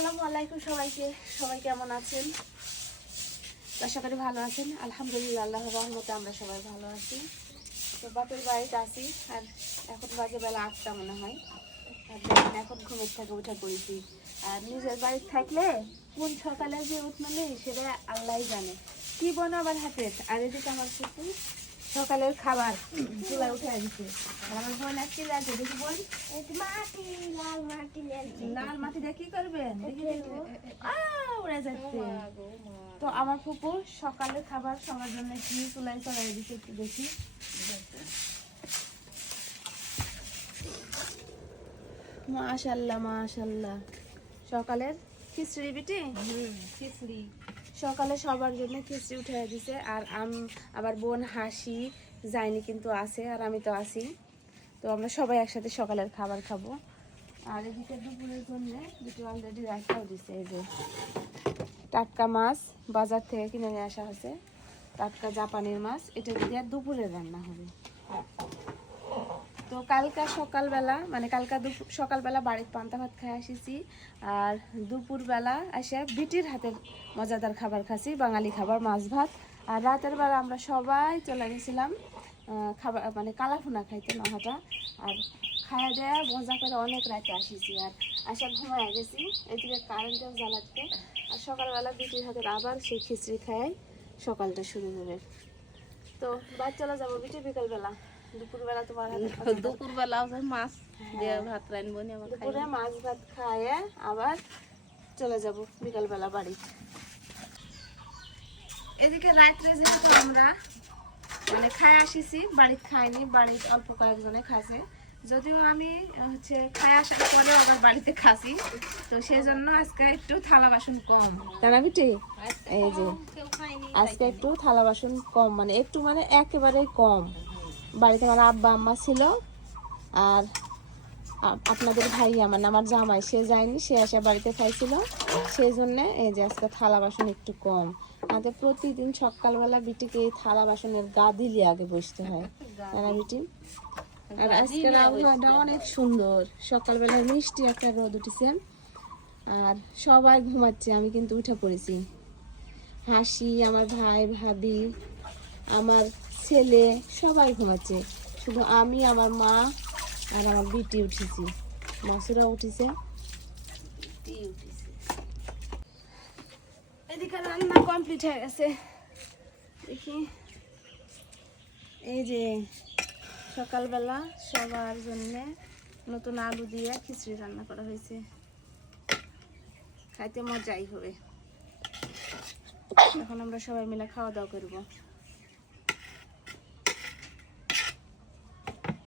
আসসালামু আলাইকুম সবাইকে। সবাই কেমন আছেন? আশা করি ভালো আছেন। আলহামদুলিল্লাহ, আল্লাহর রহমতে আমরা সবাই ভালো আছি। তো বাপের বাড়িতে আছি আর এখন বাজে বেলা 8টা মনে হয়। আর দেখেন এখন ঘুমের থেকে উঠে পড়েছি। আর নিজের বাড়িতে থাকলে কোন সকালে যে উঠলো নেই সেটা আল্লাহই জানে। কি বানাবার হাতে। আর এদিকে আমার শুধু সকালের খাবার চুলায় উঠে আসছে। আর আমার বোন আজকে লাগছে, দেখি বোন লাল মাটি দিয়ে কি করবেন? উড়ে যাচ্ছে। তো আমার ফুপু সকালে খাবার সবার জন্য কি চুলায় চড়াই দিচ্ছে একটু দেখি। মাশাআল্লাহ মাশাআল্লাহ। সকালের খিচুড়ি বিটি, খিচুড়ি সকালে সবার জন্য খিচুড়ি উঠে দিছে। আর আবার বোন হাসি যায়নি কিন্তু আছে, আর আমি তো আছি। তো আমরা সবাই একসাথে সকালের খাবার খাবো। আর এদিকে দুপুরের জন্য দুটো অলরেডি রাখাও দিছে। এই যে টাটকা মাছ বাজার থেকে কিনে নিয়ে আসা হয়েছে, টাটকা জাপানের মাছ। এটা দিয়ে দুপুরে রান্না হবে। তো কালকা সকালবেলা মানে সকালবেলা বাড়িতে পান্তা ভাত খাই আসিছি। আর দুপুরবেলা এসে বিটির হাতের মজাদার খাবার খাচ্ছি, বাঙালি খাবার মাছ ভাত। আর রাতের বেলা আমরা সবাই চলে গেছিলাম খাবার মানে কালাভুনা খাইতে নহাটা। আর খাওয়া দেওয়া মজা করে অনেক রাতে আসিছি। আর আসা ঘুমায় গেছি, এদিকে কারেন্টেও জ্বালাতে। আর সকালবেলা বিটির হাতের আবার সেই খিচড়ি খাই সকালটা শুরু হবে। তো বাদ চলে যাবো বিটি বিকালবেলা। দুপুরবেলা তোমার দুপুরবেলা মাছ দিয়ে ভাত রানবো নি, দুপুরে মাছ ভাত খাইয়ে আবার চলে যাব বিকালবেলা বাড়ি। এদিকে রাত্রে যেহেতু আমরা মানে খাই আসিছি, বাড়িতে খাইনি, বাড়িতে অল্প কয়েকজনে খাসে। যদিও আমি হচ্ছে খাই আসার পরেও আবার বাড়িতে খাসি, তো সেই জন্য আজকে একটু থালা বাসন কম, তাই না বিটি? এই যে আজকে একটু থালা বাসন কম, মানে একটু মানে একেবারেই কম। বাড়িতে আমার আব্বা আম্মা ছিল, আর আপনাদের ভাই আমার জামাই সে যায়নি, সে আসা বাড়িতে খাইছিল। সেই জন্যে এই যে আজকে থালা বাসন একটু কম। আমাদের প্রতিদিন সকালবেলা বিটিকে এই থালা বাসনের গা দিলে আগে বসতে হয়, তাই না বিটি? আর আজকের আবহাওয়াটা অনেক সুন্দর, সকালবেলা মিষ্টি একটা রোদ উঠেছে। আর সবাই ঘুমাচ্ছে, আমি কিন্তু উঠে পড়েছি। হাসি, আমার ভাই ভাবি, আমার ছেলে সবাই ঘুমাচ্ছে, শুধু আমি, আমার মা আর আমার বিটি উঠেছি। মাসুরা উঠেছে। এদিকে রান্না কমপ্লিট হয়ে গেছে, দেখি। এই যে সকালবেলা সবার জন্য নতুন আলু দিয়ে খিচুড়ি রান্না করা হয়েছে, খাইতে মজাই হবে। এখন আমরা সবাই মিলে খাওয়া দাওয়া করবো।